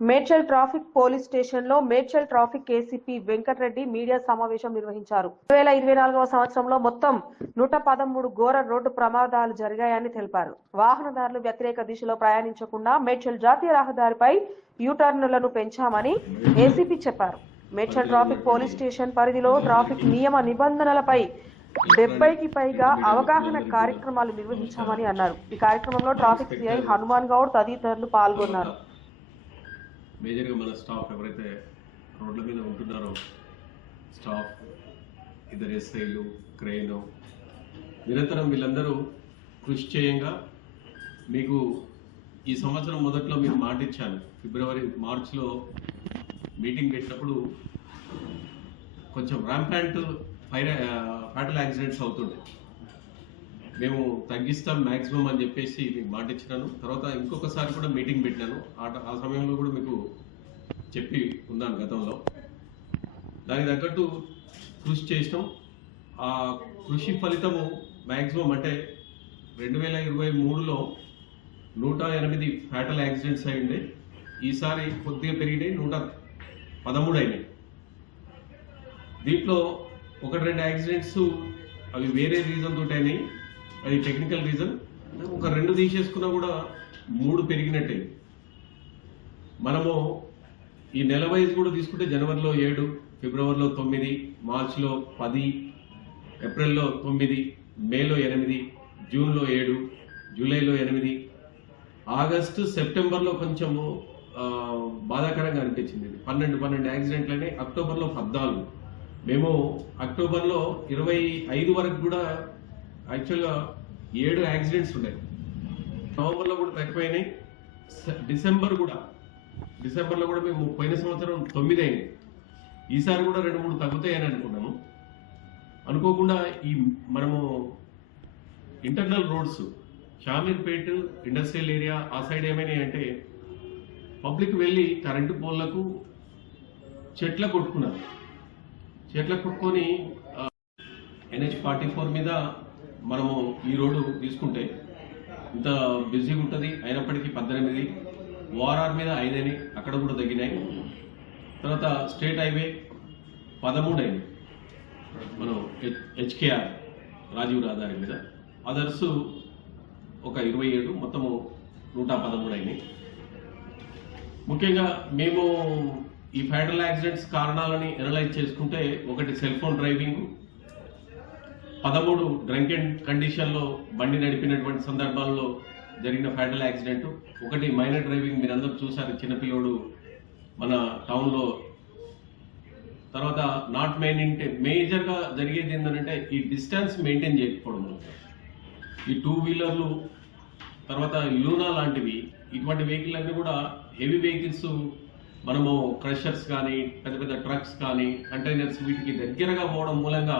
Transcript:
Medchal traffic police స్టేషన్లో Medchal traffic ACP Venkata Reddy media సమావేశం నిర్వహించారు. 2024వ సంవత్సరంలో మొత్తం 113 ఘోర రోడ్డు ప్రమాదాలు జరిగాయని తెలిపారు. వాహనదారులు వ్యతిరేక దిశలో ప్రయాణించకుండా మేడ్చల్ జాతీయ రహదారిపై యూటర్నులను పెంచామని ఏసీపీ చెప్పారు. మేడ్చల్ ట్రాఫిక్ పోలీస్ స్టేషన్ పరిధిలో ట్రాఫిక్ నియమ నిబంధనలపై 70కి పైగా అవగాహన కార్యక్రమాలు నిర్వహించామని అన్నారు. ఈ కార్యక్రమంలో ట్రాఫిక్ సిఐ హనుమాన్ గౌడ్ తదితరులు పాల్గొన్నారు. మేజర్గా మన స్టాఫ్ ఎవరైతే రోడ్ల మీద ఉంటున్నారో స్టాఫ్, ఇద్దరు ఎస్ఐలు, క్రెయిన్, నిరంతరం వీళ్ళందరూ కృషి చేయంగా మీకు ఈ సంవత్సరం మొదట్లో మీరు మాట ఇచ్చాను. మార్చిలో మీటింగ్ పెట్టినప్పుడు కొంచెం ర్యాంపాంట్ ఫ్యాటల్ యాక్సిడెంట్స్ అవుతుండే, మేము తగ్గిస్తాం మ్యాక్సిమం అని చెప్పేసి మీకు మాట ఇచ్చినాను. తర్వాత ఇంకొకసారి కూడా మీటింగ్ పెట్టినాను. ఆ సమయంలో కూడా మీకు చెప్పి ఉన్నాను గతంలో. దానికి తగ్గట్టు కృషి చేసినాం. ఆ కృషి ఫలితము మ్యాక్సిమం అంటే 2023లో 108 ఫ్యాటల్ యాక్సిడెంట్స్ అయ్యిండే. ఈసారి కొద్దిగా పెరిగినాయి, 113 అయినాయి. దీంట్లో 1-2 యాక్సిడెంట్స్ అవి వేరే రీజన్ తోటి అయినాయి, అది టెక్నికల్ రీజన్. ఒక 2 తీసేసుకున్నా కూడా 3 పెరిగినట్టే. మనము ఈ నెల వైజ్ కూడా తీసుకుంటే జనవరిలో 7, ఫిబ్రవరిలో 9, మార్చిలో 10, ఏప్రిల్లో 9, మేలో 8, జూన్లో 7, జూలైలో 8, ఆగస్టు, సెప్టెంబర్లో కొంచెము బాధాకరంగా అనిపించింది. 12 యాక్సిడెంట్లని. అక్టోబర్లో 14. మేము అక్టోబర్లో 25 వరకు కూడా యాక్చువల్గా 7 యాక్సిడెంట్స్ ఉన్నాయి. నవంబర్లో కూడా తక్కువైనాయి. డిసెంబర్లో కూడా మేము పోయిన సంవత్సరం 9 అయినాయి. ఈసారి కూడా 2-3 తగ్గుతాయని అనుకున్నాము. అనుకోకుండా ఈ మనము internal roads, Shamirpet industrial area ఆ సైడ్ ఏమైనాయి అంటే పబ్లిక్ వెళ్ళి కరెంటు పోల్లకు చెట్ల కొట్టుకున్నారు. చెట్ల కొట్టుకొని NH-44 మీద మనము ఈ రోడ్డు తీసుకుంటే ఇంత బిజీగా ఉంటుంది. అయినప్పటికీ 18, ORR మీద 5 అయినాయి, అక్కడ కూడా తగ్గినాయి. తర్వాత స్టేట్ హైవే 13 అయింది, మనం HKR రాజీవ్ రహదారి మీద. అదర్స్ ఒక 27, మొత్తము 113 అయినాయి. ముఖ్యంగా మేము ఈ ఫ్యాటల్ యాక్సిడెంట్స్ కారణాలని అనలైజ్ చేసుకుంటే, ఒకటి cell phone driving, 13 drunk and కండిషన్లో బండి నడిపినటువంటి సందర్భాల్లో జరిగిన ఫ్యాటల్ యాక్సిడెంట్, ఒకటి మైనర్ డ్రైవింగ్, మీరందరూ చూసారు, చిన్నపిల్లోడు మన టౌన్లో. తర్వాత నాట్ మేజర్గా జరిగేది ఏంటంటే ఈ డిస్టెన్స్ మెయింటైన్ చేయకపోవడం. ఈ 2 వీలర్లు, తర్వాత లూనా లాంటివి, ఇటువంటి వెహికల్ అన్నీ కూడా హెవీ వెహికల్స్, మనము క్రషర్స్ కానీ, పెద్ద పెద్ద ట్రక్స్ కానీ, కంటైనర్స్, వీటికి దగ్గరగా పోవడం మూలంగా